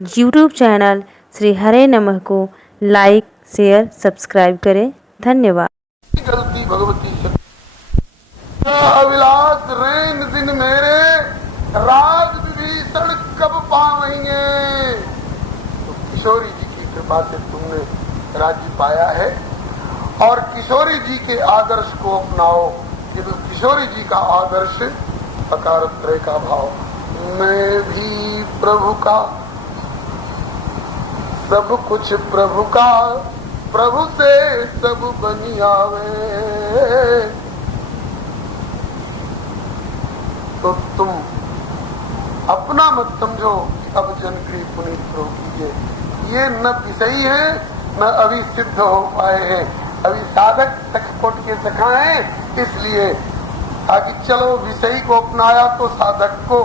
YouTube channel Shri हरे नमः को like, share, subscribe करें। धन्यवाद। गलती भगवती अविलास रैन दिन मेरे राज विभीषण कब पावेंगे। तो किशोरी जी की कृपा से तुमने राज्य पाया है और किशोरी जी के आदर्श को अपनाओ। ये तो किशोरी जी का आदर्श अकारत्रय का भाव। मैं भी प्रभु का, सब कुछ प्रभु का, प्रभु से सब बनी आवे। तो तुम अपना मत समझो कि अब जनक्रिय पुनीत प्रभु कीजिए। ये न विषयी है न अभी सिद्ध हो पाए हैं, अभी साधक तक कोट के सखाए। इसलिए आगे चलो, विषयी को अपनाया तो साधक को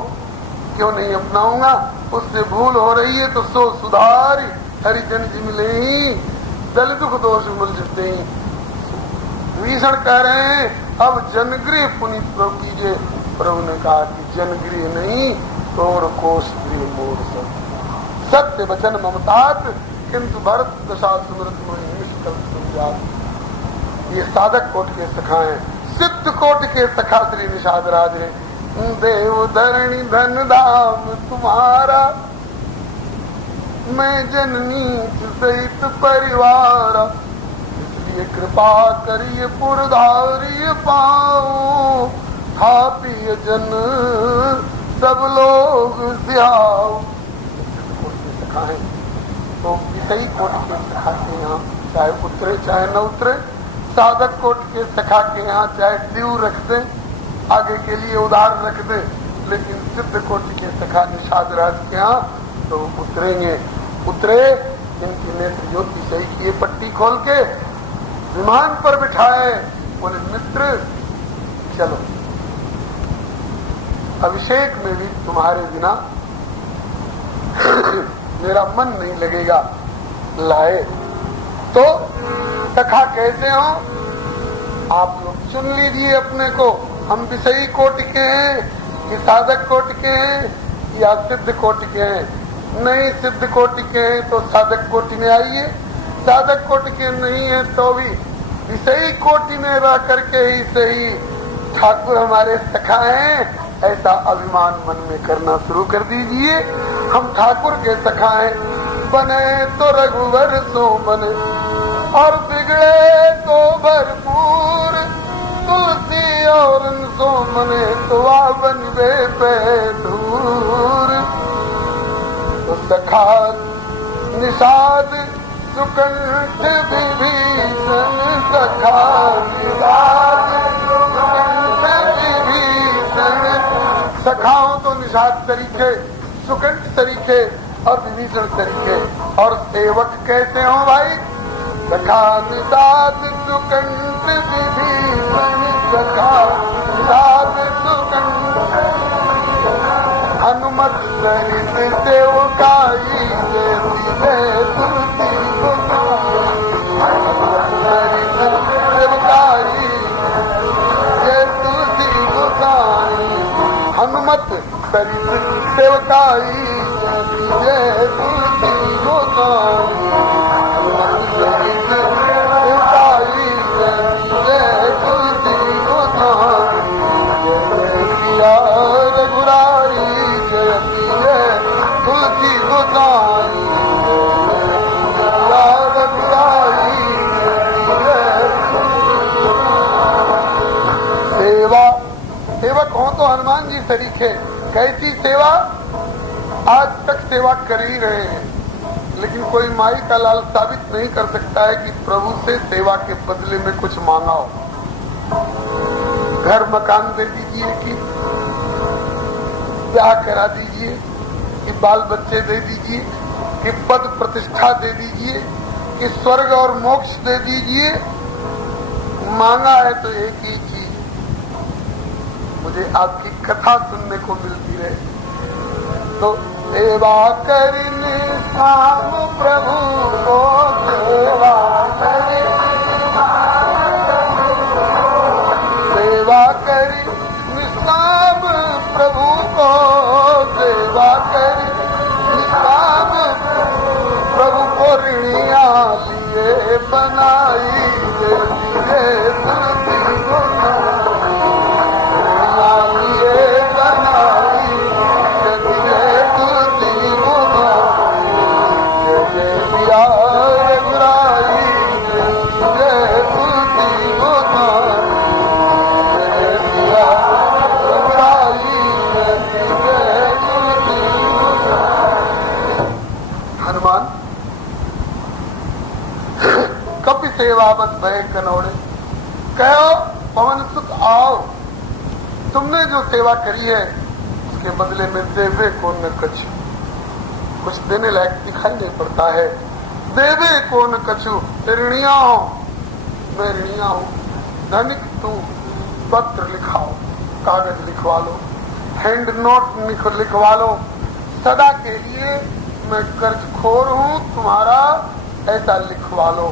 क्यों नहीं अपनाऊंगा। उससे भूल हो रही है तो सो सुधार, हरिजन जी मिले ही दल दुख दोष मिल जाते ही। विभीषण कह रहे हैं अब जनगृह पुनीत प्रभु कीजिए। प्रभु ने कहा कि जनगृह नहीं, तोड़ कोष गृह मोर सब। सत्य वचन ममतात, किंतु भरत दशा सुमृत में। ये साधक कोट के सखा हैं, सिद्ध कोट के सखा श्री निषाद राज है। देव धरणी धन धाम तुम्हारा, मैं जननी सहित परिवार। इसलिए कृपा करिए पुरधारिय पाओ, थापिय जन सब लोग सिहाओ। सिखाए तो विषयी कोट के सखा के यहाँ चाहे उतरे चाहे न उतरे, साधक कोट के सखा के यहाँ चाहे दीव रख दे, आगे के लिए उधार रख दे, लेकिन सिद्ध कोट के सखा निषाद राज के यहाँ तो उतरेंगे। उतरे, इनकी नेत्र ज्योति सही किए, पट्टी खोल के विमान पर बिठाए। बोले मित्र चलो, अभिषेक में भी तुम्हारे बिना मेरा मन नहीं लगेगा। लाए तो सखा कैसे हो, आप लोग चुन लीजिए अपने को। हम विषयी कोटि के हैं कि साधक कोटि के हैं या सिद्ध कोटि के हैं। नहीं सिद्ध कोटि के हैं तो साधक कोटि में आइए, साधक कोटि के नहीं है तो भी विषयी कोटि में रह करके ही सही ठाकुर हमारे सखा हैं, ऐसा अभिमान मन में करना शुरू कर दीजिए। हम ठाकुर के सखा हैं, बने तो रघुवर सो बने और बिगड़े तो भरपूर। तुलसी और सो मने तो आ बनवे पे दूर। तो सखा निषाद सुकंठ विभीषण, सखा निषाद सुकंठ विभीषण। सखाओं तो निषाद तरीके, सुकंठ तरीके और विभीषण तरीके। और सेवक कैसे हो भाई, सखा निषाद सुकंठ विभीषण, सखा निषाद सुकंठ। हनुमत सरित सेवकाई देती है तुलसी गोसाई। हनुमत सरित सेवकाई ये तुलसी गोसाई। हनुमत सरित सेवकाई देती है तुलसी गोसाई। हनुमत सरित सेवकाई देती है तुलसी गोसाई। जय रघुराई जयती है तुलसी गोसाई। रघुराई सेवा, सेवक हो तो हनुमान जी सरीखे। कैसी सेवा, आज तक सेवा कर ही रहे हैं, लेकिन कोई माई का लाल साबित नहीं कर सकता है कि प्रभु से सेवा के बदले में कुछ मांगा हो। घर मकान दे दीजिए कि ब्याह करा दीजिए, कि बाल बच्चे दे दीजिए, कि पद प्रतिष्ठा दे दीजिए, कि स्वर्ग और मोक्ष दे दीजिए। मांगा है तो एक ही चीज, मुझे आपकी कथा सुनने को मिलती रहे। तो सेवा करने शाम प्रभु को, सेवा करे सेवा करी निष्काम प्रभु को, सेवा करी निष्काम सेवा बस भय कनौड़े। कहो पवन सुत आओ, तुमने जो सेवा करी है उसके बदले में देवे को न कछु, कुछ देने लायक दिखाई नहीं पड़ता है। देवे को न कछु, ऋणिया हो, मैं ऋणिया हूं, धनिक तू पत्र लिखाओ, कागज लिखवा लो, हैंड नोट लिखवा लो, सदा के लिए मैं कर्जखोर हूं तुम्हारा, ऐसा लिखवा लो।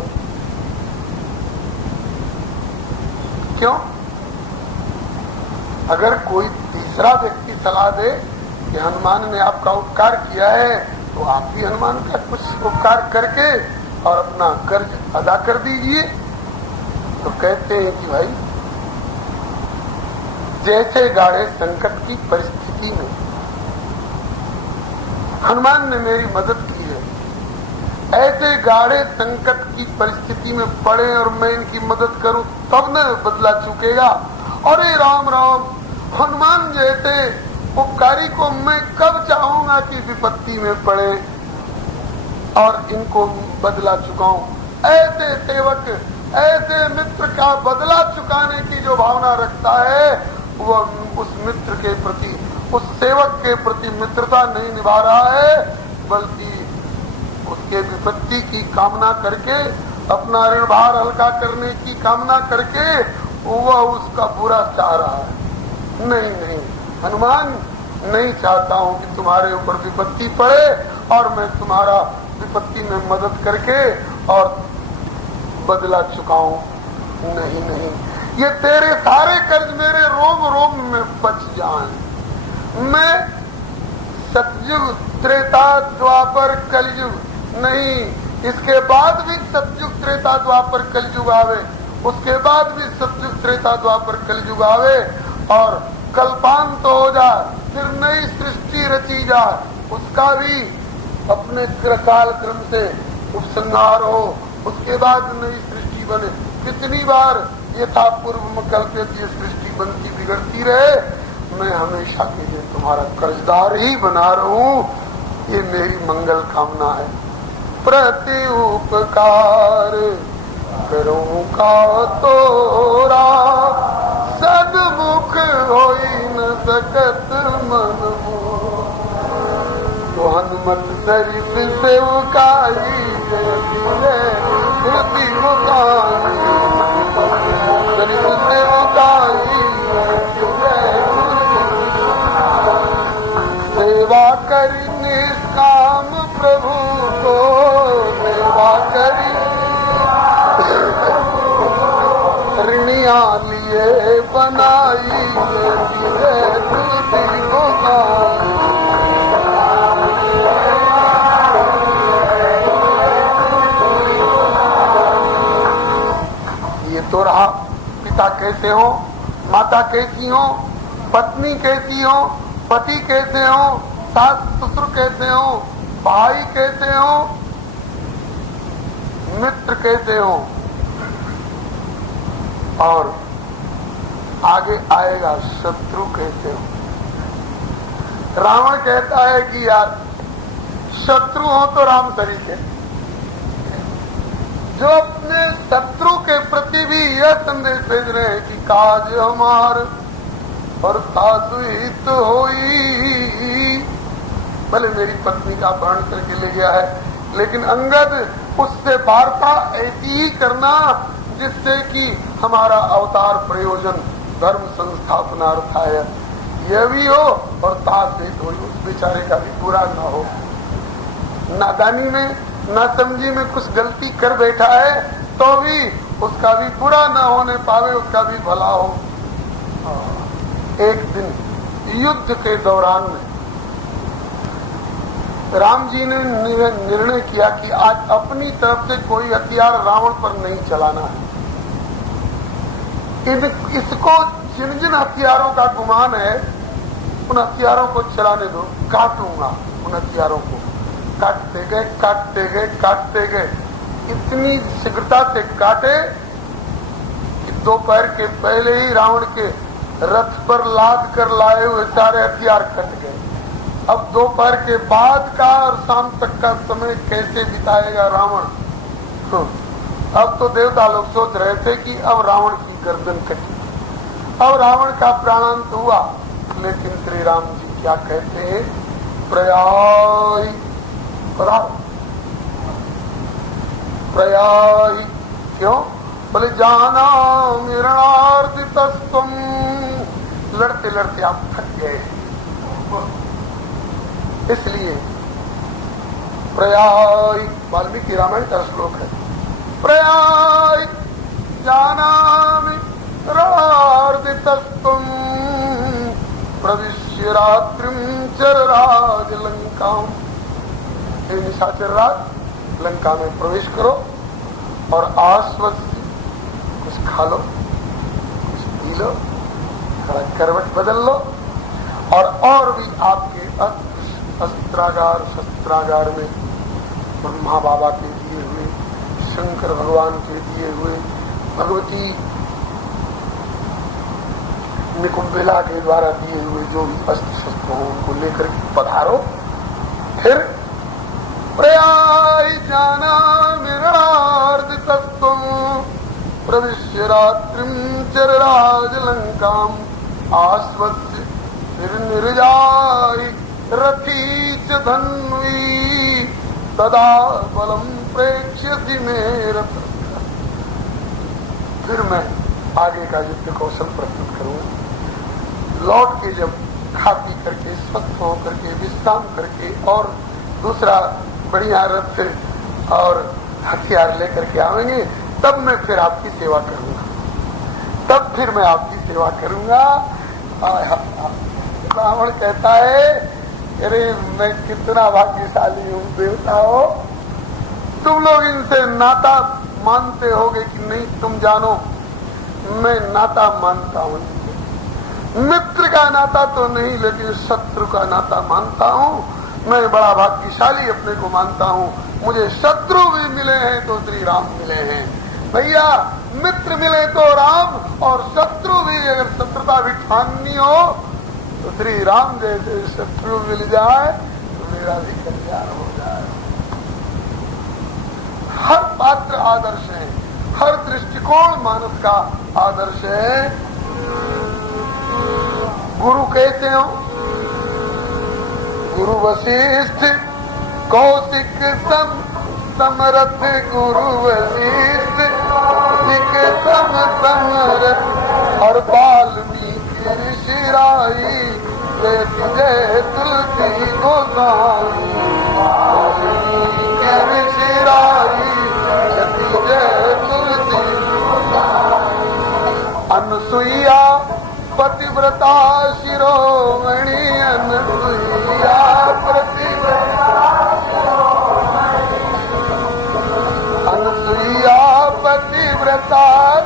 क्यों? अगर कोई तीसरा व्यक्ति सलाह दे कि हनुमान ने आपका उपकार किया है, तो आप भी हनुमान का कुछ उपकार करके और अपना कर्ज अदा कर दीजिए। तो कहते हैं कि भाई जैसे गाढ़े संकट की परिस्थिति में हनुमान ने मेरी मदद की है, ऐसे गाढ़े संकट की परिस्थिति में पड़े और मैं इनकी मदद करूं तब न बदला चुकेगा। अरे राम राम, हनुमान जैसे उपकारी को मैं कब चाहूंगा कि विपत्ति में पड़े और इनको बदला चुकाऊं। ऐसे सेवक, ऐसे मित्र का बदला चुकाने की जो भावना रखता है, वह उस मित्र के प्रति, उस सेवक के प्रति मित्रता नहीं निभा रहा है, बल्कि उसके विपत्ति की कामना करके, अपना ऋण भार हल्का करने की कामना करके वह उसका बुरा चाह रहा है। नहीं नहीं, हनुमान नहीं चाहता हूं कि तुम्हारे ऊपर विपत्ति पड़े और मैं तुम्हारा विपत्ति में मदद करके और बदला चुकाऊं। नहीं नहीं, ये तेरे सारे कर्ज मेरे रोम रोम में बच जाएं। मैं सतयुग, त्रेता, द्वापर, कलयुग नहीं, इसके बाद भी सतयुग, त्रेता, द्वापर, कलयुग आवे, उसके बाद भी सतयुग, त्रेता, द्वापर, कलयुग आवे और कल्पांत हो जाए, फिर नई सृष्टि रची जाए, उसका भी अपने काल क्रम से उपसंहार हो, उसके बाद नई सृष्टि बने। कितनी बार यथा पूर्व कल्पित ये सृष्टि बनती बिगड़ती रहे, मैं हमेशा के लिए तुम्हारा कर्जदार ही बना रहूं, ये मेरी मंगल कामना है। प्रति उपकार करूं का तोरा, सदमुख होई न सकत मन मोर। तो हनुमत सरित सेवकाई कृति गोसाई, सरित सेवकाई सेवा करी निष्काम प्रभु को, सेवा करी ऋणिया लिए बनाई कृति गोसाई। ये तो रहा पिता कैसे हो, माता कैसी हो, पत्नी कैसी हो, पति कैसे हो, सास ससुर कैसे हो, भाई कैसे हो, मित्र कैसे हो, और आगे आएगा शत्रु कैसे हो। रावण कहता है कि यार शत्रु हो तो राम तरीके, जो अपने शत्रु के प्रति भी यह संदेश भेज रहे हैं कि काज हमार और सासुहित होई। भले मेरी पत्नी का अपहरण करके ले गया है, लेकिन अंगद उससे वार्ता ऐसी ही करना जिससे कि हमारा अवतार प्रयोजन धर्म संस्थापनार्थ है, यह भी हो और सासुहित हो, उस बेचारे का भी बुरा न हो। नादानी में, नासमझी में कुछ गलती कर बैठा है तो भी उसका भी बुरा न होने पावे, उसका भी भला हो। एक दिन युद्ध के दौरान में राम जी ने निर्णय किया कि आज अपनी तरफ से कोई हथियार रावण पर नहीं चलाना है। इसको जिन जिन हथियारों का गुमान है उन हथियारों को चलाने दो, काटूंगा उन हथियारों को। काटते गए, काटते गए, काटते गए, इतनी शीघ्रता से काटे कि दोपहर के पहले ही रावण के रथ पर लाद कर लाए हुए सारे हथियार कट गए। अब दोपहर के बाद का और शाम तक का समय कैसे बिताएगा रावण? अब तो देवता लोग सोच रहे थे कि अब रावण की गर्दन कटी, अब रावण का प्राणांत हुआ। लेकिन श्री राम जी क्या कहते हैं, प्रयाहि प्रयाहि, क्यों? बोले जाना मृणार्दितस्त्वं, लड़ते लड़ते आप थक गए, इसलिए प्रयाहि, वाल्मीकि रामायण का श्लोक है, प्रयाहि जानामि मृणार्दितस्त्वं प्रविश्य रात्रिं चरराज लंकां। हे निशाचर राज, लंका में प्रवेश करो और आश्वस्त कुछ खा लो, कुछ पी लो, थोड़ा करवट बदल लो, और भी आपके अस्त्रागार शस्त्रागार में ब्रह्मा बाबा के दिए हुए, शंकर भगवान के दिए हुए, भगवती निकुंबिला के द्वारा दिए हुए जो भी अस्त्र शस्त्र हो उनको लेकर पधारो। फिर प्रयाय जाना मृणार्दितस्त्वं प्रविश्य रात्रिं चरराज लंकां आश्वस्य फिर निर्जायि रथी च धन्वी तदा बलम प्रेक्ष्यसि मे रथ। फिर मैं आगे का युद्ध कौशल प्रस्तुत करूं। लौट के जब खा पी करके स्वस्थ हो करके विश्राम करके और दूसरा बढ़िया रथ और हथियार लेकर के आएंगे, तब मैं फिर आपकी सेवा करूंगा, तब फिर मैं आपकी सेवा करूंगा। रावण कहता है, अरे मैं कितना भाग्यशाली हूँ देवताओं, तुम लोग इनसे नाता मानते होगे कि नहीं तुम जानो, मैं नाता मानता हूँ, मित्र का नाता तो नहीं लेकिन शत्रु का नाता मानता हूँ। मैं बड़ा भाग्यशाली अपने को मानता हूँ, मुझे शत्रु भी मिले हैं तो श्री राम मिले हैं। भैया मित्र मिले तो राम, और शत्रु भी अगर शत्रुता भी ठाननी हो तो श्री राम जैसे शत्रु मिल जाए तो मेरा भी कल्याण हो जाए। हर पात्र आदर्श है, हर दृष्टिकोण मानव का आदर्श है। गुरु कहते हो, गुरु वशिष्ठ कौशिक समरथ, गुरु वशिष्ठ समरथ, और वाल्मीकि ऋषि राई जय तुलसी गोसाई, वाल्मीकि ऋषि राई जय तुलसी। अनुसुईया पतिव्रता शिरोमणि, अनुसुईया पतिव्रता, अनुसुईया पतिव्रता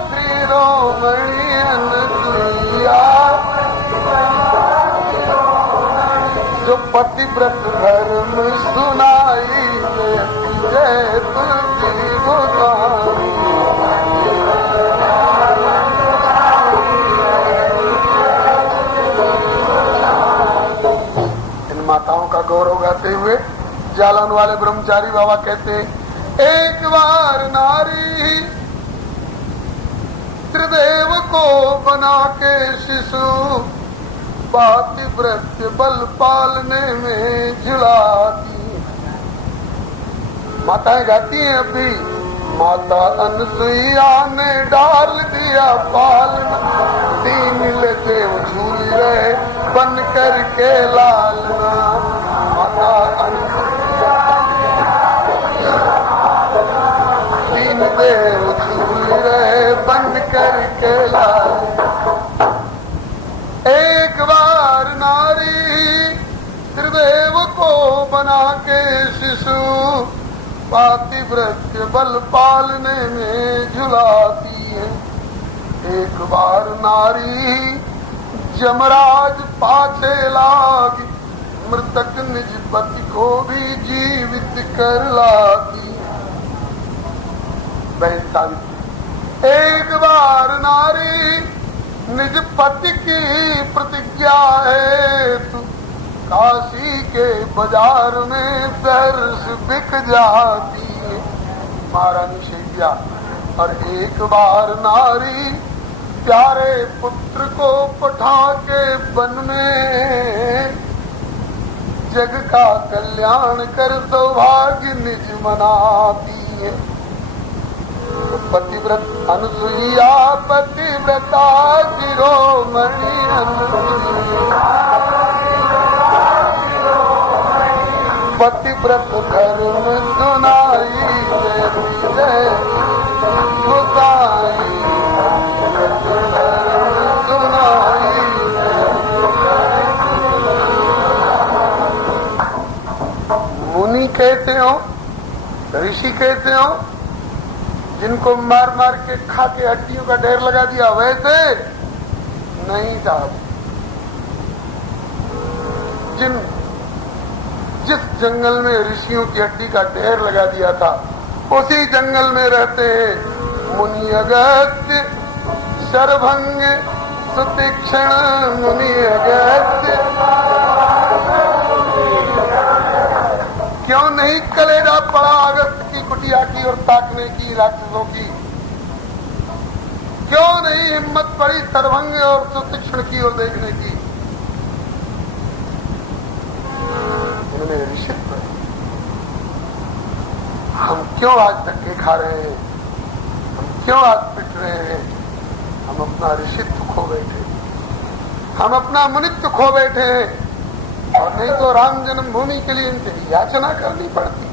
शिरोमणि, अनुसुईया जो पतिव्रत धर्म सुनाई जय तुलसी गोसाई। माताओं का गौरव गाते हुए जालन वाले ब्रह्मचारी बाबा कहते, एक बार नारी त्रिदेव को बना के शिशु, पातिव्रत्य बल पालने में झुलाती। माताएं गाती हैं अभी, माता अनसुईया ने डाल दिया पालना, तीन देव झूल रहे बन करके लालना। माता अनसुईया तीन देव झूल रहे बन करके लालना। एक बार नारी त्रिदेव को बना के शिशु, पातिव्रत्य बल पालने में झुलाती है। एक बार नारी जमराज पाछे लागी, मृतक निज पति को भी जीवित कर लाती। बहन सावित्री, एक बार नारी निज पति की प्रतिज्ञा है, तू काशी के बाजार में दर्श बिक जाती है। महारानी शैल्या और एक बार नारी प्यारे पुत्र को पठा के वन में जग का कल्याण कर सौभाग्य निज मनाती है। पतिव्रत अनुसुईया पतिव्रता शिरोमणि पतिव्रत धर्म सुनाई जय गोसाई सुनाई। मुनि कहते हो, ऋषि कहते हो, जिनको मार मार के खा के हड्डियों का ढेर लगा दिया, वैसे नहीं था। जिस जंगल में ऋषियों की हड्डी का ढेर लगा दिया था, उसी जंगल में रहते हैं मुनि अगस्त्य शरभंग सुतीक्षण मुनि अगस्त्य। क्यों नहीं कलेजा पड़ा अगस्त की कुटिया की और ताकने की राक्षसों की? क्यों नहीं हिम्मत पड़ी शरभंग और सुतीक्षण की ओर देखने की? इन्होंने ऋषित्व। हम क्यों आज धक्के खा रहे हैं? हम क्यों आज पिट रहे हैं? हम अपना ऋषित्व खो बैठे, हम अपना मुनित्व खो बैठे हैं। और नहीं तो राम जन्मभूमि के लिए इनसे याचना करनी पड़ती।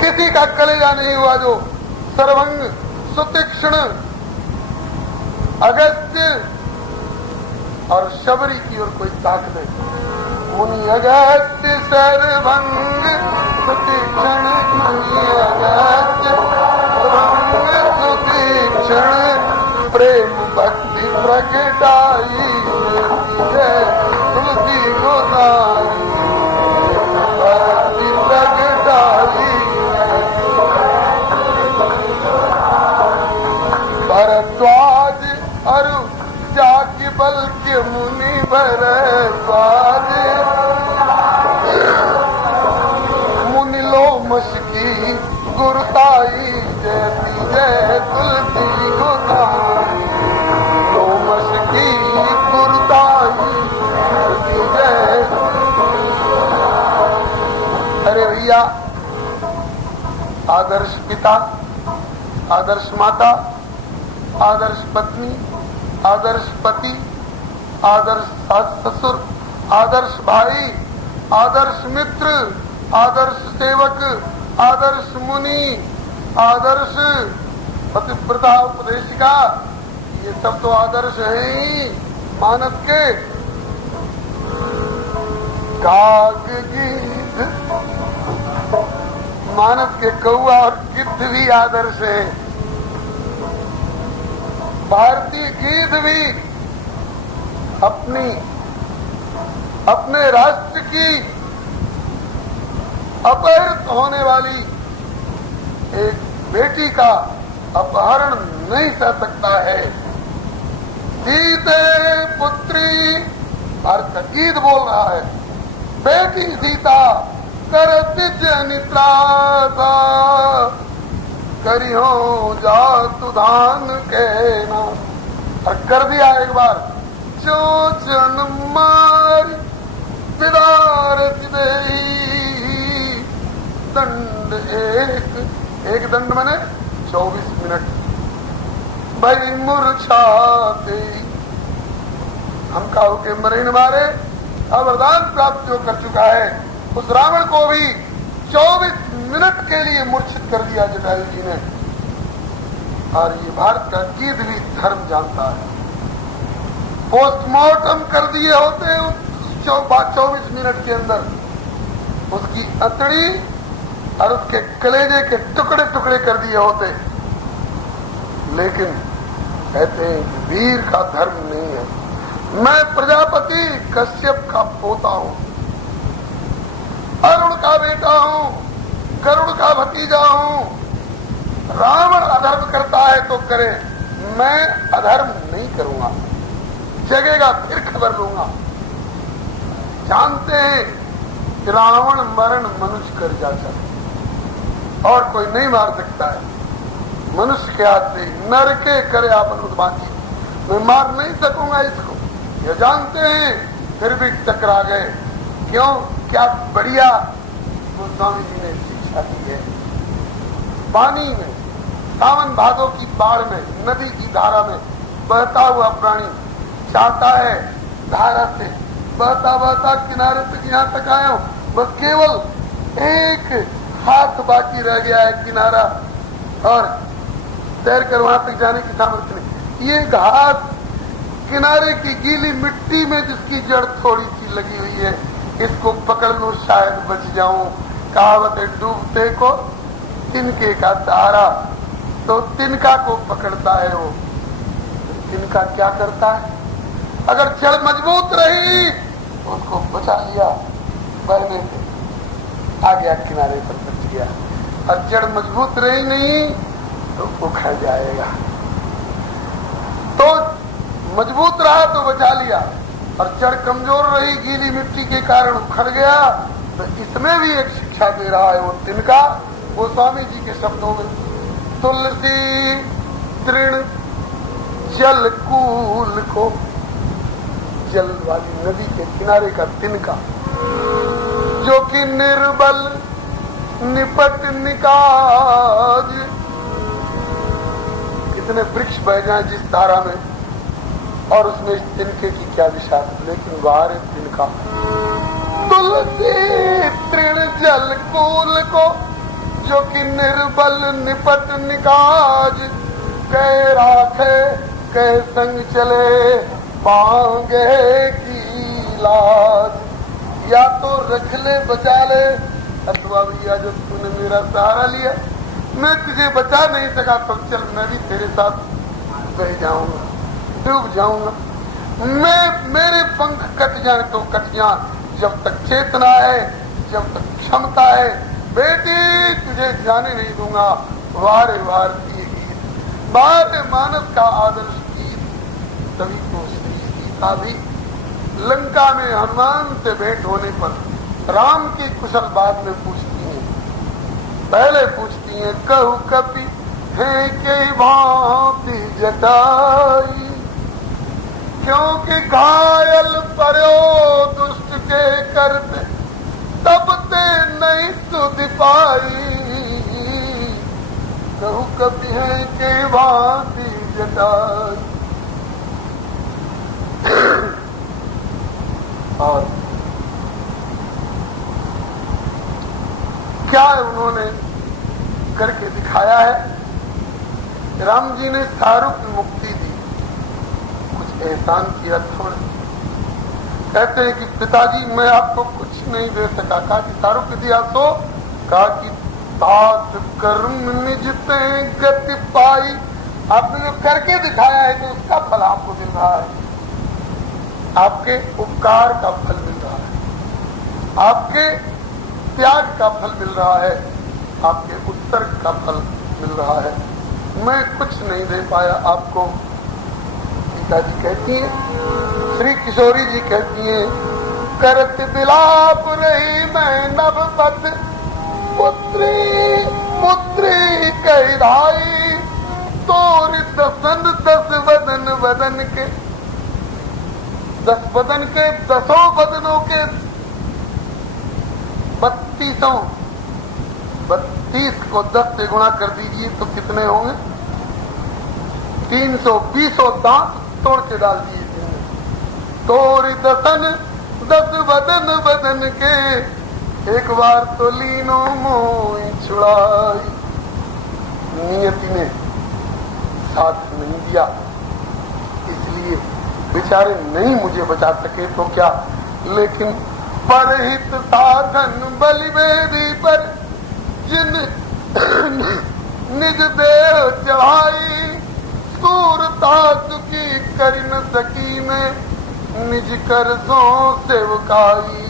किसी का कलेजा नहीं हुआ जो सर्वंग सुतीक्षण अगस्त्य और शबरी की ओर कोई ताक दे। मुनि अगस्त्य सर्वंग सुतीक्षण मुनि अगस्त्य सर्वंग सुतीक्षण प्रेम भक्ति प्रगटाई तुलसी गोसाई भक्ति प्रगटाई। भरद्वाज अरु जाके बल के मुनि भरद्वाज मुनि लोमश की गुरताई जयती जय तुलसी गोसाई लोमश की गुरताई जय। अरे भैया, आदर्श पिता, आदर्श माता, आदर्श पत्नी, आदर्श पति, आदर्श सास ससुर, आदर्श भाई, आदर्श मित्र, आदर्श सेवक, आदर्श मुनि, आदर्श पतिव्रता उपदेशिका, ये सब तो आदर्श है ही मानव के। काग गीध, मानव के कौआ और गिद्ध भी आदर्श है। भारतीय गीध भी अपने राष्ट्र की अपहृत होने वाली एक बेटी का अपहरण नहीं सह सकता है। सीते पुत्री, भारत का गीत बोल रहा है, बेटी सीता करत जनित्रासा करियो जातु धान के नाम। और कर दिया एक बार, जो जन मारी विदारत देही दंड एक दंड मने 24 मिनट भाई मूर्छाते। हम कहो के मरे न मारे, अब वरदान प्राप्त जो कर चुका है उस रावण को भी 24 मिनट के लिए मूर्छित कर दिया जटायु जी ने। और ये भारत का गीत भी धर्म जानता है। पोस्टमार्टम कर दिए होते 24 मिनट के अंदर, उसकी अतड़ी और उसके कलेजे के टुकड़े टुकड़े कर दिए होते। लेकिन कहते हैं कि वीर का धर्म नहीं है। मैं प्रजापति कश्यप का पोता हूं, अरुण का बेटा हूं, गरुड़ का भतीजा हूं। रावण अधर्म करता है तो करे, मैं अधर्म नहीं करूंगा। जगेगा फिर खबर लूंगा। जानते हैं रावण मरण मनुष्य कर जाता है। और कोई नहीं मार सकता है। मनुष्य के हाथ से नर के करे आपन उद्भाती, मैं मार नहीं सकूंगा इसको, ये जानते हैं, फिर भी टकरा गए। क्यों? क्या बढ़िया गोस्वामी जी ने शिक्षा दी है। पानी में, सावन भादों की बाढ़ में, नदी की धारा में बहता हुआ प्राणी चाहता है धारा से बहता बहता किनारे तक यहाँ तक आया हूँ, बस केवल एक हाथ बाकी रह गया है किनारा, और तैर कर वहां तक जाने की सामर्थ्य नहीं। ये हाथ किनारे की गीली मिट्टी में जिसकी जड़ थोड़ी सी लगी हुई है, इसको पकड़ लूं शायद बच जाऊं। कहावत है डूबते को तिनके का सहारा, तो तिनका को पकड़ता है वो। तिनका क्या करता है? अगर जड़ मजबूत रही तो उसको बचा लिया, बहने से आ गया, किनारे पर बच गया। और जड़ मजबूत रही नहीं तो उखड़ जाएगा। तो मजबूत रहा तो बचा लिया, और जड़ कमजोर रही गीली मिट्टी के कारण उखड़ गया। तो इसमें भी एक शिक्षा दे रहा है वो तिनका, वो स्वामी जी के शब्दों में, तुलसी तृण जल कूल को, जल वाली नदी के किनारे का तिनका, जो कि निर्बल निपट निकाज। कितने वृक्ष बह जाए जिस धारा में, और उसमें इस तिनके की क्या दिशा, लेकिन बाहर तिनका। तुलसी तृण जल कूल को, जो कि निर्बल निपट निकाज। कह राखे कह संग चले पांगे की लाज। या तो रख ले बचा ले, अथवा भैया जब तूने मेरा सहारा लिया, मैं तुझे बचा नहीं सका, तो चल मैं भी तेरे साथ बह जाऊंगा, डूब जाऊंगा। मेरे पंख कट जाए तो कट जाए, जब तक चेतना है, जब तक क्षमता है, बेटी तुझे जाने नहीं दूंगा। वारे भारतीय गीत, वारे मानस का आदर्श गीत। तभी तो श्री सीता भी लंका में हनुमान से भेंट होने पर राम की कुशल बाद में पूछती हैं, पहले पूछती हैं कहू कपि है के भांति जटाई, क्योंकि घायल पर्यो दुष्ट के करते, तब ते नहीं सुध पाई। कहू कपि है के भांति जटाई। और क्या उन्होंने करके दिखाया है। राम जी ने शाहरुख की मुक्ति दी, कुछ एहसान किया थोड़ा। कहते हैं कि पिताजी मैं आपको कुछ नहीं दे सका। कहा कि शाहरुख दिया तो? कहा कि तात कर्म निज ते गति पाई। आपने जो करके दिखाया है तो उसका फल आपको मिल रहा है, आपके उपकार का फल मिल रहा है, आपके त्याग का फल मिल रहा है, आपके उत्तर का फल मिल रहा है। मैं कुछ नहीं दे पाया आपको। सीता जी कहती है, श्री किशोरी जी कहती हैं, करत बिलाप रही मैं नवपत, पुत्री पुत्री कही धाई, तोर दसन दस वदन वदन के, 10 बदन के 10 बदनों के 32 को 10 से गुणा कर दीजिए तो कितने होंगे? 320 दांत तोड़ के डाल दिए। तोड़ दसन 10 बदन बदन के, एक बार तो लीनो मोई छुड़ाई। नियति ने साथ नहीं दिया, इसलिए बेचारे नहीं मुझे बचा सके तो क्या, लेकिन परहित साधन बलिवेदी पर जिन निज देह चढ़ाई, सूरता सुखी कर न सकी में निज कर सो सेवकाई।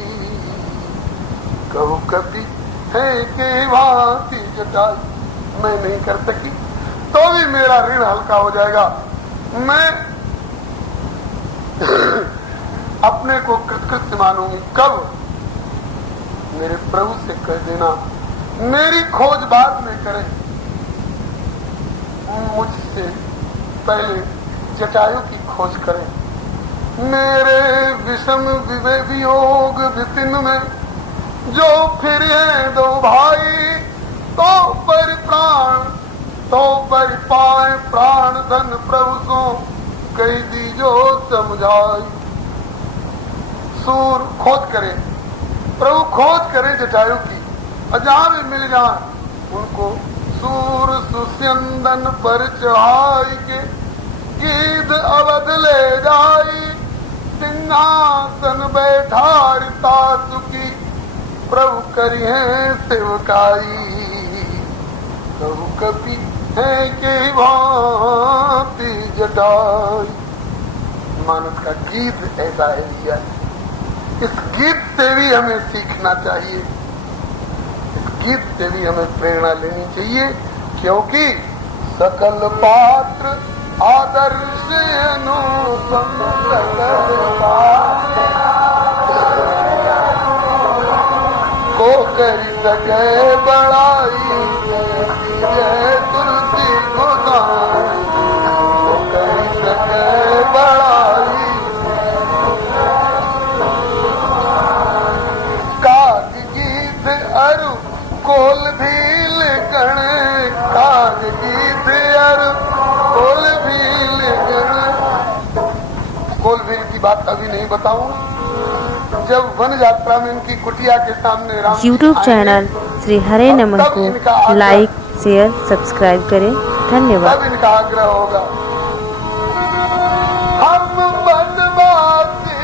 कहू कभी है के भांति जटाई, मैं नहीं कर सकी तो भी मेरा ऋण हल्का हो जाएगा। मैं अपने को कृतकृत्य मानूंगी। कब? मेरे प्रभु से कह देना मेरी खोज बाद में करें, मुझसे पहले जटायु की खोज करें। मेरे विषम वियोग विपिन में जो फिर हैं दो भाई, तो पर प्राण तो पर पाए प्राण धन प्रभु सो कही दीजो समझाई। सूर खोज करे, प्रभु खोज करे जटायु की, जहां भी मिल जाए उनको सूर सुस्यंदन पर चढ़ाई के गीत अवध ले जाई। सिंहासन बैठारता चुकी प्रभु करी है सेवकाई। प्रभु कपि है के भांति जटाई। मानस का गीत ऐसा है लिया, इस गीत से भी हमें सीखना चाहिए, इस गीत से भी हमें प्रेरणा लेनी चाहिए, क्योंकि सकल पात्र आदर्श अनुपम को करी सके बड़ाई। जय तुलसी गोदान को करी सके बड़ाई। काज गीत अरु कोल भील गण, काज गीत अरु कोल भील गण। कोल भील की बात अभी नहीं बताऊं। जब वन यात्रा में इनकी कुटिया के सामने राम YouTube चैनल श्री हरे नमः को लाइक शेयर सब्सक्राइब करें। धन्यवाद। तब इनका आग्रह होगा, हम बनवासी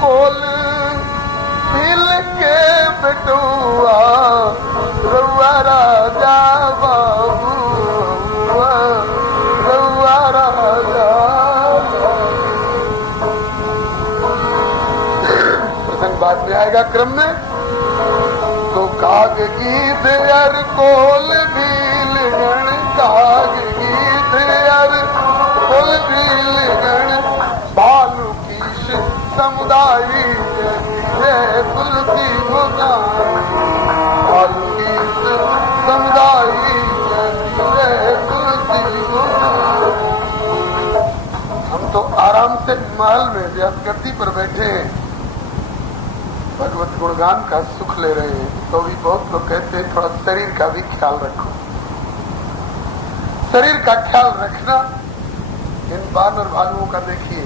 कोल भील के बेटुआ रउआ राजा बाबू रउआ राजा। प्रसंग बाद में आएगा क्रम में। तो काग गीत अर कोल भील गण, काग गीत अर कोल भील गण। भालू कीश समुदायी जय तुलसी गोदान। भालू कीश समुदायी जय तुलसी गोदान। हम तो आराम से महल में व्यासगति पर बैठे हैं, भगवत गुणगान का सुख ले रहे हैं। तो भी बहुत लोग कहते हैं थोड़ा शरीर का भी ख्याल रखो। शरीर का ख्याल रखना, इन बानर भालुओं का देखिए,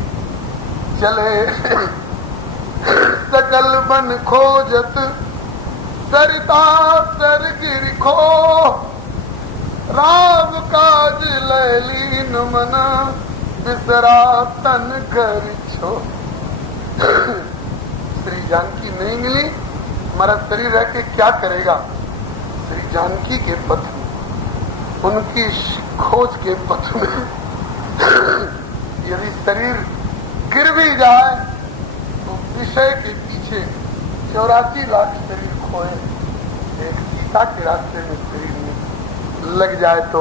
चले सकल बन खोजत सरिता सर गिर खो। राम काज लैलीन मन बिसरा तन कर छो। श्री जानकी नहीं मिली, हमारा शरीर रह के क्या करेगा। श्री जानकी के पथ में, उनकी खोज के पथ में यदि शरीर गिर भी जाए तो विषय के पीछे 84 लाख शरीर खोए, एक सीता के रास्ते में शरीर लग जाए तो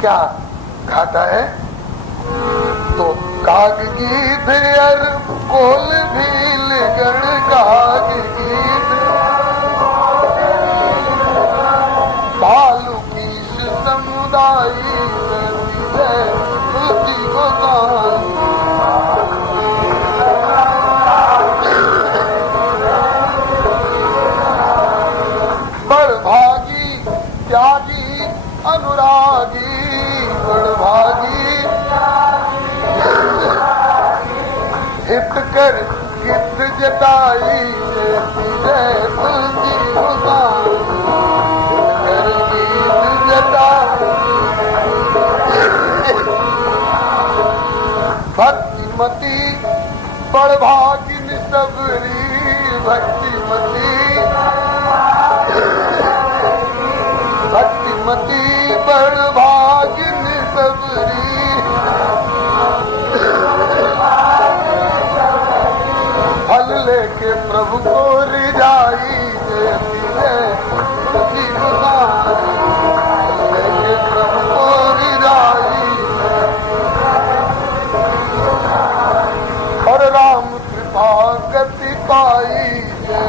क्या घाटा है। तो काग गीत अर कोल भील गण, काग गीत भालू कीश समुदायी जय तुलसी गोदान। बड़भागी त्यागी अनुरागी, बड़भागी हित कर गिद्ध जटाई जय तुलसी गोदान। कर गिद्ध जटाई भक्तिमती बड़भागिन सबरी, भक्तिमती भक्तिमती बड़भागिन सबरी। फल लेके प्रभु को रिझाई जय तुलसी गोदान। लेके प्रभु को रिझाई और राम कृपा गति पाई जय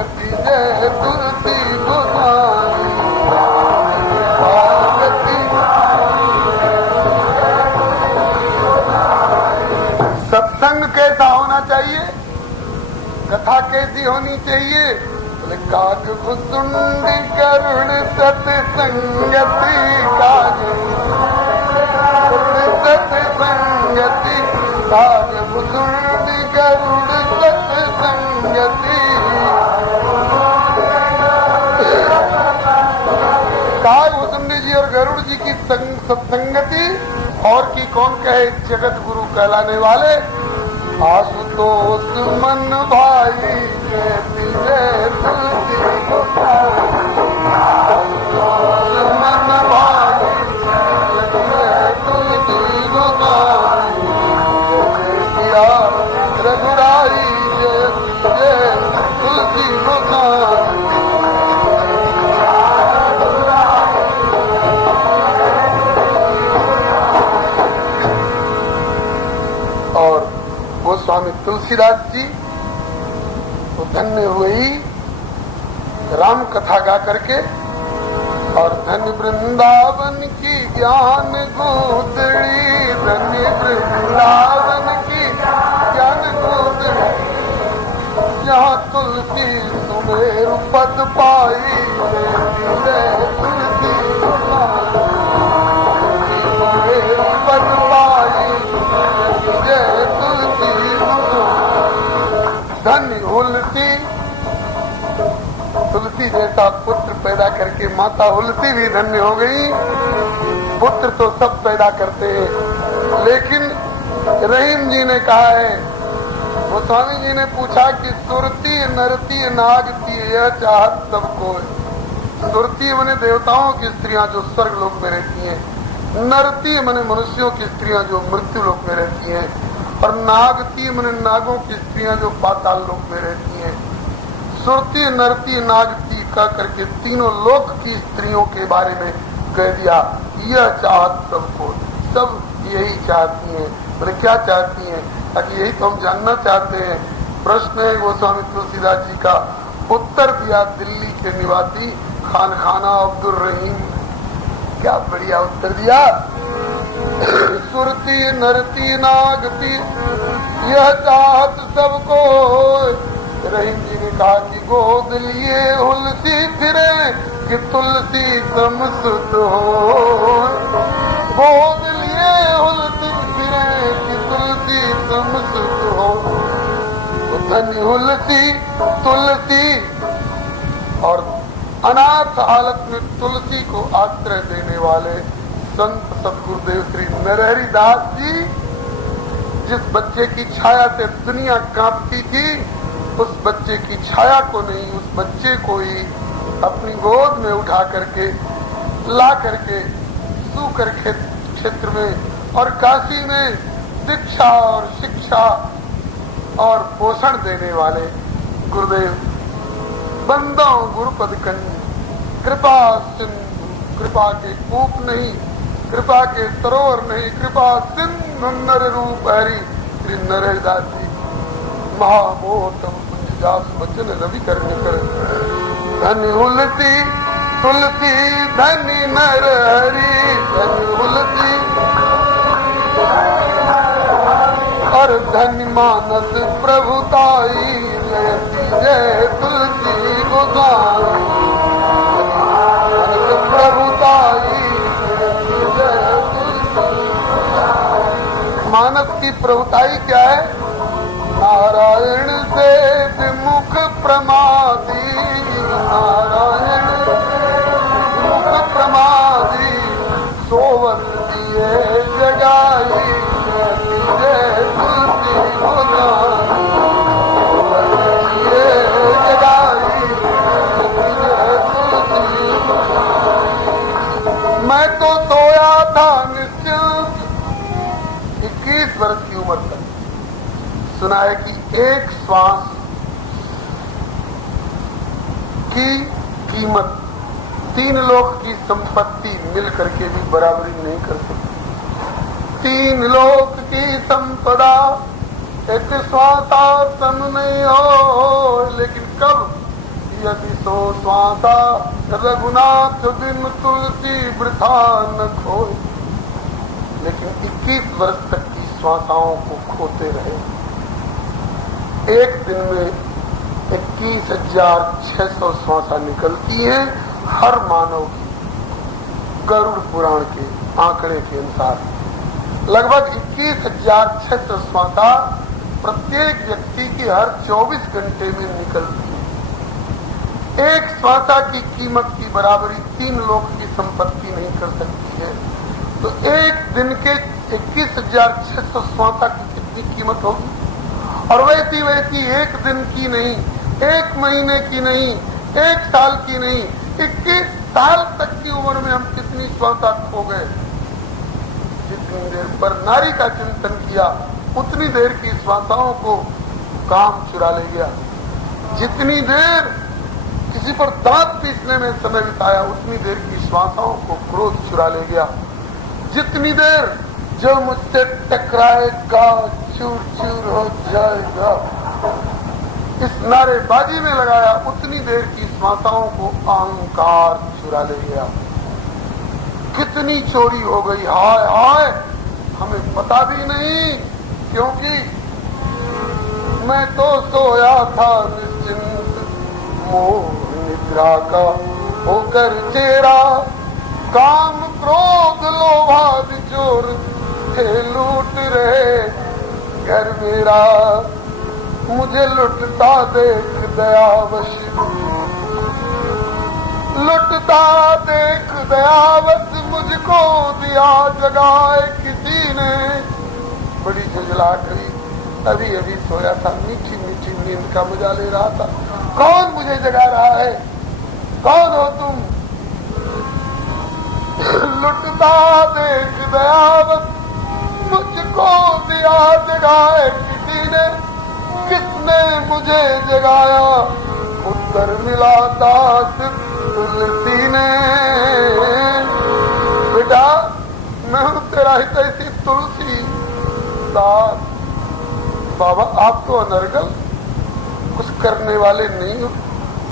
तुलसी गोदान। होनी चाहिए? बोले काग भुसुंडी करुण सत्संगति, काग सत्संगति, काग भुसुंडी करुण सत्संगति। काग भुसुंडी जी और गरुड़ जी की सत्संगति और की कौन कहे? जगत गुरु कहलाने वाले आशुतोष मन भाई जय जय तुलसी मन भाई जय तुलसी गोसाई, रघुराई जय जय तुलसी गोसाई। और वो स्वामी तुलसीदास जी तो धन्य हुए ही राम कथा गा करके, और धन्य वृंदावन की ज्ञान गोदड़ी, धन्य वृंदावन की ज्ञान गोदड़ी, जहाँ तुलसी सुमेरु पद पाई तुलसी सुमेरु पद पाई जय तुलसी। धन्य हुलसी, तुलसी जैसा पुत्र पैदा करके माता हुलसी भी धन्य हो गई। पुत्र तो सब पैदा करते हैं, लेकिन रहीम जी ने कहा है, वो स्वामी जी ने पूछा कि सुरती नरती नागती यह चाहत सबको है। सुरती मने देवताओं की स्त्रियां जो स्वर्ग लोक में रहती हैं, नरती मने मनुष्यों की स्त्रियां जो मृत्यु लोक में रहती हैं, और नागती मने नागों की स्त्रियां जो पाताल लोक में रहती हैं। सुरती नरती नागती कह करके तीनों लोक की स्त्रियों के बारे में कह दिया। यह चाहत सबको, सब यही चाहती हैं। बोले क्या चाहती हैं? ताकि यही तो हम जानना चाहते हैं। प्रश्न है गोस्वामी तुलसीदास जी का। उत्तर दिया दिल्ली के निवासी खान खाना अब्दुल रहीम। क्या बढ़िया उत्तर दिया। सुरती नरती नागती यह चाहत सबको। रहीम जी ने कहा कि गोद लिए हुलसी फिरे कि तुलसी समसुत हो। गोद लिए हुलसी फिरे कि तुलसी समसुत हो। तो धन्य हुलसी तुलसी, और अनाथ हालत में तुलसी को आश्रय देने वाले संत सतगुरुदेव श्री नरहरि दास जी। जिस बच्चे की छाया से दुनिया कांपती थी, उस बच्चे की छाया को नहीं, उस बच्चे को ही अपनी गोद में उठा करके ला करके सूकर क्षेत्र में और काशी में दीक्षा और शिक्षा और पोषण देने वाले गुरुदेव बंदों गुरुपद कन्या कृपा सिंधु, कृपा के कूप नहीं, कृपा के सरोवर नहीं, कृपा सिंधु नर रूप हरि श्री नरहरिदास जी। महामोहतम पुंजास वचन रवि करने कर। धन्य हुलसी तुलसी धन्य नरहरि, धन्य हुलसी और धन्य मानस प्रभुताई लयती जय तुलसी गोसाई। मानस प्रभुताई जय तुलसी। मानस की प्रभुताई क्या है? नारायण से विमुख प्रमादी, नारायण विमुख प्रमादी सोवत दिए जगाई जय तुलसी गोसाई। दिए जगाई जय तुलसी गोसाई। मैं तो सोया था निश्चिंत 21 वर्ष की उम्र तक। सुना है कि एक श्वास की कीमत 3 लोक की संपत्ति मिल करके भी बराबरी नहीं कर सकती। 3 लोक की संपदा एक श्वासा सम नहीं हो। लेकिन कब? यदि सो श्वासा रघुनाथ बिन तुलसी वृथा न खोए। लेकिन 21 वर्ष तक की श्वासाओं को खोते रहे। एक दिन में 21,600 श्वासा निकलती हैं हर मानव की। गरुड़ पुराण के आंकड़े के अनुसार लगभग 21,600 श्वासा प्रत्येक व्यक्ति की हर 24 घंटे में निकलती है। एक श्वासा की कीमत की बराबरी 3 लोग की संपत्ति नहीं कर सकती है। तो एक दिन के 21,600 श्वासा की कितनी कीमत होगी? और वैसी एक दिन की नहीं, एक महीने की नहीं, एक साल की नहीं, 21 साल तक की उम्र में हम कितनी श्वासा खो गए। जितनी देर पर नारी का चिंतन किया उतनी देर की श्वासाओं को काम चुरा ले गया। जितनी देर किसी पर दांत पीसने में समय बिताया उतनी देर की श्वासाओं को क्रोध चुरा ले गया। जितनी देर जो मुझसे टकराएगा चूर चूर हो जाएगा इस नारेबाजी में लगाया उतनी देर की श्वासाओं को अहंकार चुरा ले गया। कितनी चोरी हो गई, हाय हाय, हमें पता भी नहीं, क्योंकि मैं तो सोया था निश्चिंत, मोह निद्रा का होकर चेहरा, काम क्रोध लोभाद चोर थे लूट रहे घर मेरा, मुझे लुटता देख दयावश, लुटता देख दयावश मुझको दिया जगाए किसी ने। बड़ी झुंझलाहट हुई, अभी अभी सोया था, मीठी मीठी नींद का मजा ले रहा था, कौन मुझे जगा रहा है? कौन हो तुम? लुटता देख दयावश मुझको दिया जगाए किसी ने, किसने मुझे जगाया? उत्तर मिला दास तुलसी ने। बेटा मैं हूं तेरा हितैषी तुलसी दास। बाबा आप तो अनर्गल, कुछ करने वाले नहीं हो,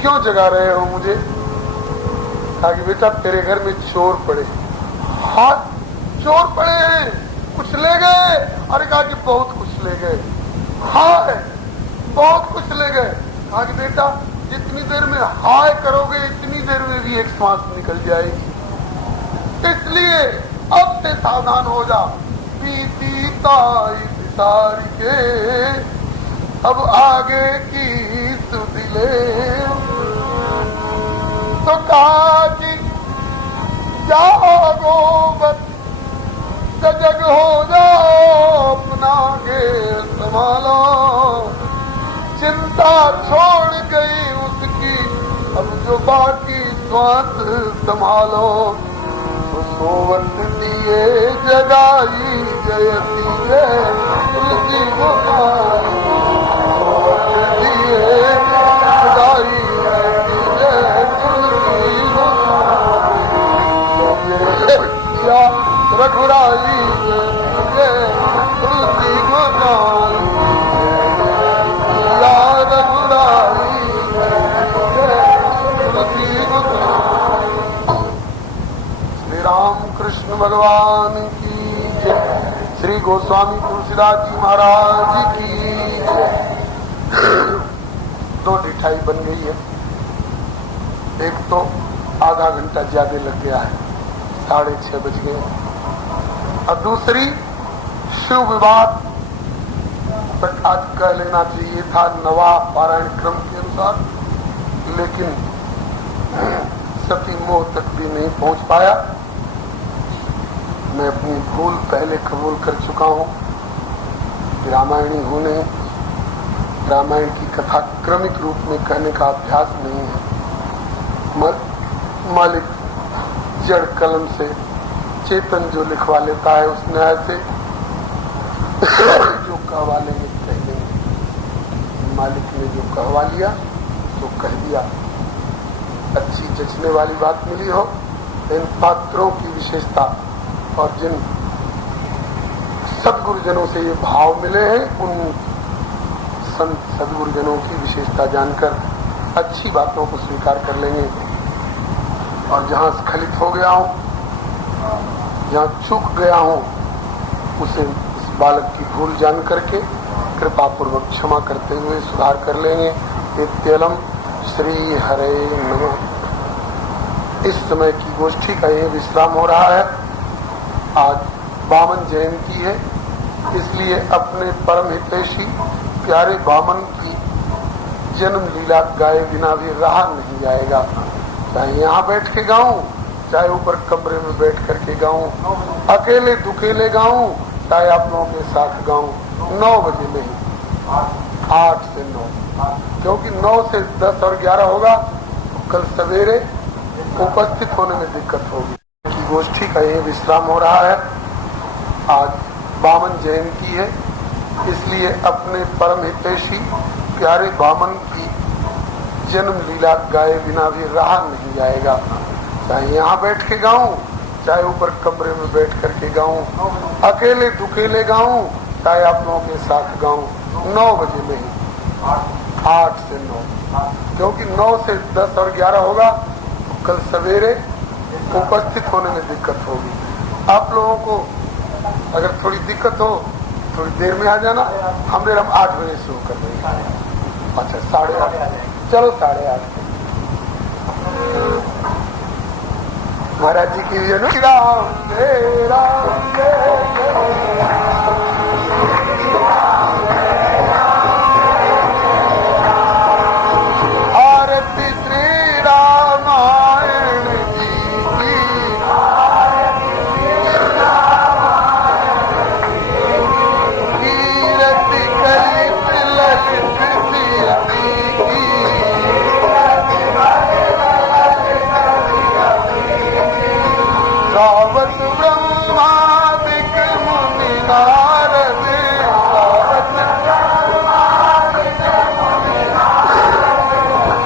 क्यों जगा रहे हो मुझे? कहा कि बेटा तेरे घर में चोर पड़े। हाँ चोर पड़े हैं, कुछ ले गए? अरे कहा कि बहुत कुछ ले गए। हाँ बहुत कुछ ले गए। कहा कि बेटा जितनी देर में हाय करोगे इतनी देर में भी एक श्वास निकल जाएगी, इसलिए अब से सावधान हो जा। बीती ताई बिसार के अब आगे की सुध ले। तो कहा कि जागो बस सजग हो जाओ, अपना घेर संभालो, चिंता छोड़ गई उसकी अब जो बाकी श्वास संभालो। तो सोवत दिए जगाई जयती जय तुलसी गोसाई, सोवत दिए जगाई जयती जय तुलसी गोसाई, रघुराई जय तुलसी गोसाई, राम कृष्ण भगवान की जय, श्री गोस्वामी तुलसीदास जी महाराज की जय। 2 मिठाई बन गई है, एक तो आधा घंटा ज्यादा लग गया है, 6:30 बज गए, और दूसरी शिव विवाद तक आज कह लेना चाहिए था नवा पारायण क्रम के अनुसार, लेकिन सती मोह तक भी नहीं पहुंच पाया। मैं अपनी भूल पहले कबूल कर चुका हूं। रामायणी होने रामायण की कथा क्रमिक रूप में कहने का अभ्यास नहीं है। मालिक जड़ कलम से चेतन जो लिखवा लेता है उस न्याय से जो कहवा लेंगे कह लेंगे। मालिक ने जो कहवा लिया तो कह दिया। अच्छी जचने वाली बात मिली हो, इन पात्रों की विशेषता और जिन सदगुरुजनों से ये भाव मिले हैं उन संत सदगुरुजनों की विशेषता जानकर अच्छी बातों को स्वीकार कर लेंगे। और जहां स्खलित हो गया हूं, जहां चूक गया हूं, उसे उस बालक की भूल जान करके कृपा पूर्वक क्षमा करते हुए सुधार कर लेंगे। इत्यलम श्री हरे नमः। इस समय की गोष्ठी का ये विश्राम हो रहा है। आज वामन जयंती है, इसलिए अपने परम हितैषी प्यारे वामन की जन्म लीला गाए बिना भी रहा नहीं जाएगा। चाहे यहाँ बैठ के गाऊं, चाहे ऊपर कमरे में बैठ करके गाऊं, अकेले दुकेले गाऊं, चाहे आप लोगों के साथ गाऊं। 9 बजे नहीं, 8 से 9, क्योंकि 9 से 10 और 11 होगा तो कल सवेरे उपस्थित होने में दिक्कत होगी। की गोष्ठी का ये विश्राम हो रहा है। आज वामन जयंती है, इसलिए अपने परम हितैषी प्यारे वामन की जन्म लीला गाए बिना भी रहा नहीं जाएगा। चाहे यहाँ बैठ के गाऊं, चाहे ऊपर कमरे में बैठ करके गाऊं, अकेले दुकेले गाऊं, चाहे आप लोगों के साथ गाऊं। 9 बजे नहीं, 8 से 9, क्योंकि 9 से 10 और 11 होगा तो कल सवेरे उपस्थित होने में दिक्कत होगी। आप लोगों को अगर थोड़ी दिक्कत हो थोड़ी देर में आ जाना। हम 8 बजे शुरू कर देंगे। अच्छा 8:30, चलो 8:30। महाराज जी की राम जय राम जय आरती श्री रामायण जी की, कीरति कलित ललित सिद्धि की, गावत ब्रह्मादिक मुनि नारद,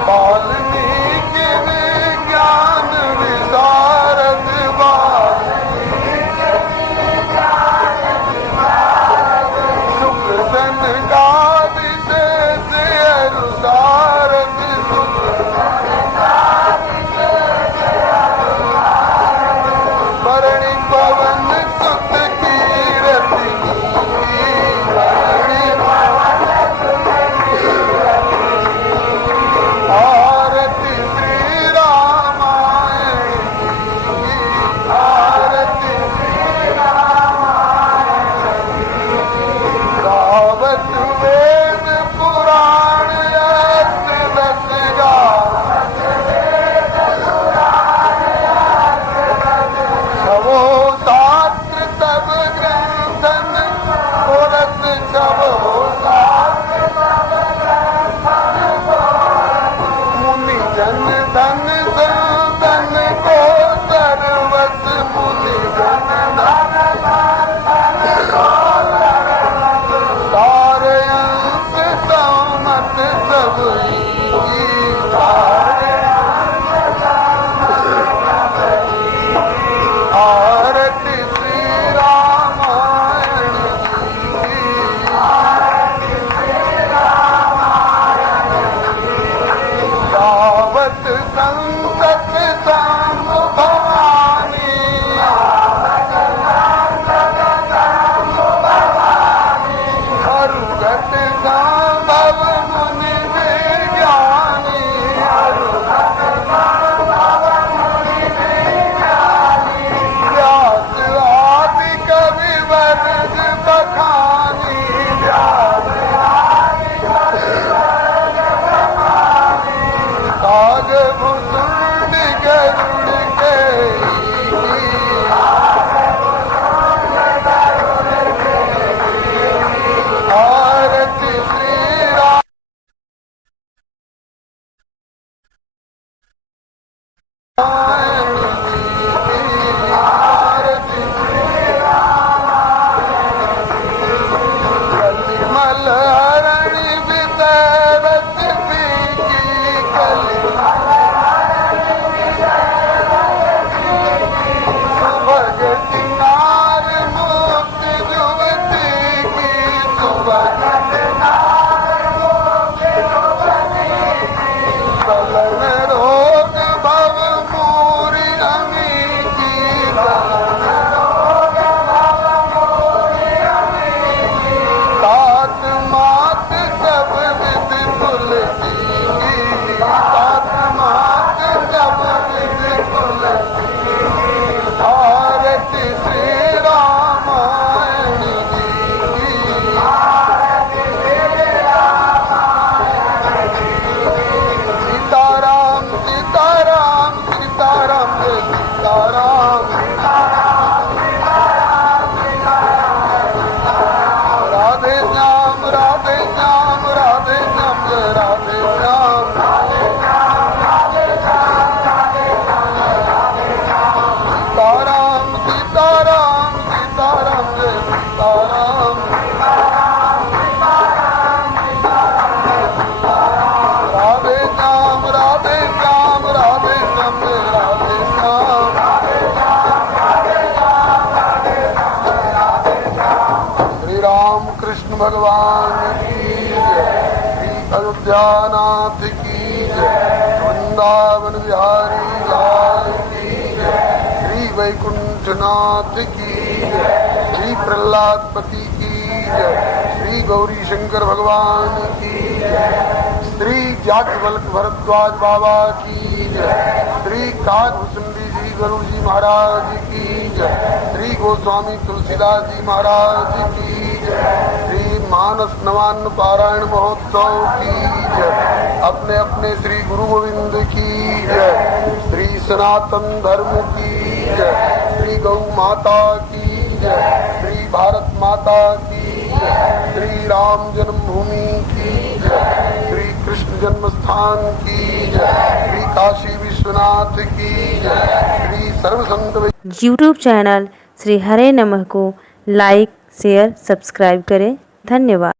वाल्मीकि विज्ञान विशारद, सुख सनकादि शेष अनुसारद, भरणी पवन सुत कीरति की, आरती श्री रामायण की, आरती गावत वेद पुराण अर्थ दस गावत, छवो शास्त्र तब ग्रंथन पुरत, छवो शास्त्र मुनि जन धन संतन को सर्वस, मुनि जन धन सारे अंश सहमत सब ही, आरती श्री रामायण जी की, गावत संसत सांग भवानी, हरुगत संभव मुनि विज्ञानी, व्यास आदि कवि वर्ग बखानी, काग भुसुंड गरुड़ के, आरती श्री रामायण जी की, आरती कलिमल हरणि वितरत पीकी, भगति नार मुक्ति जुवती की, सुभगति कलन रोग भव जय सीताराम राधे श्याम राधे श्याम राधे श्याम जय राधे श्याम सीताराम सीताराम सीताराम जय सीताराम राधे श्याम राधे श्याम राधे श्याम जय राधे श्याम श्री राम कृष्ण भगवान की जय श्री अयोध्यानाथ की जय वृंदावन बिहारी लाल की जय श्री वैकुंठनाथ की जय श्री प्रहलादपति की जय श्री गौरी शंकर भगवान की जय श्री जागवल्क भरद्वाज बाबा की जय श्री काकभूषणी जी गुरु जी महाराज की जय श्री गोस्वामी तुलसीदास जी महाराज की जय श्री मानस नवान्न पारायण महोत्सव की जय अपने अपने श्री गुरु गोविंद की जय श्री सनातन धर्म की जय श्री गौ माता की जय श्री भारत माता की जय श्री राम जन्मभूमि की जय श्री कृष्ण जन्मस्थान की जय श्री काशी विश्वनाथ की जय श्री सर्वसंत यूट्यूब चैनल श्री हरे नमः को लाइक शेयर सब्सक्राइब करें। धन्यवाद।